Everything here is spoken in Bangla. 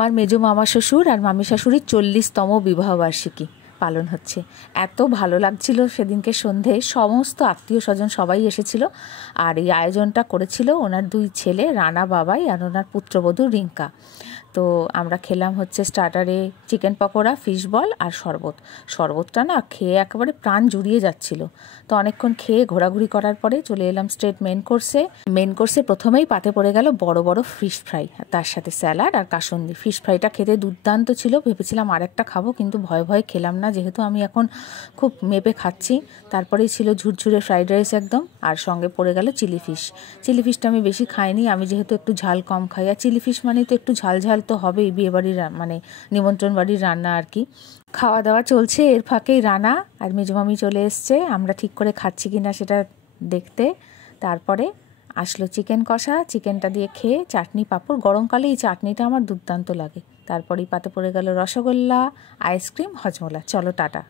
আমার মেজো মামা শ্বশুর আর মামি শাশুড়ির 40তম বিবাহবার্ষিকী পালন হচ্ছে। এত ভালো লাগছিল সেদিনকে সন্ধে, সমস্ত আত্মীয় স্বজন সবাই এসেছিল। আর এই আয়োজনটা করেছিল ওনার 2 ছেলে, রানা বাবাই আর ওনার পুত্রবধূ রিঙ্কা। তো আমরা খেলাম হচ্ছে স্টার্টারে চিকেন পকোড়া, ফিশ বল আর শরবতটা না খেয়ে একেবারে প্রাণ জুড়িয়ে যাচ্ছিল। তো অনেকক্ষণ খেয়ে ঘোরাঘুরি করার পরে চলে এলাম স্ট্রেট মেন কোর্সে প্রথমেই পাতে পড়ে গেল বড় বড় ফিশ ফ্রাই, তার সাথে স্যালাড আর কাসুন্দি। ফিশ ফ্রাইটা খেতে দুর্দান্ত ছিল, ভেবেছিলাম আরেকটা খাবো, কিন্তু ভয়ে খেলাম না, যেহেতু আমি এখন খুব মেপে খাচ্ছি। তারপরেই ছিল ঝুরঝুরে ফ্রাইড রাইস একদম, আর সঙ্গে পড়ে গেল চিলি ফিশটা আমি বেশি খাইনি, আমি যেহেতু একটু ঝাল কম খাই, আর চিলি ফিশ মানে তো একটু ঝাল তো হবেই, বিয়েবাড়ির মানে নিমন্ত্রণ বাড়ির রান্না আর কি। খাওয়া দাওয়া চলছে, এর ফাঁকেই রানা আর মেজমামি চলে এসছে আমরা ঠিক করে খাচ্ছি কিনা সেটা দেখতে। তারপরে আসলো চিকেন কষা, চিকেনটা দিয়ে খেয়ে চাটনি পাঁপড়, গরমকালে এই চাটনিটা আমার দুর্দান্ত লাগে। তারপরেই পাতে পড়ে গেল রসগোল্লা, আইসক্রিম, হজমোলা। চলো টাটা।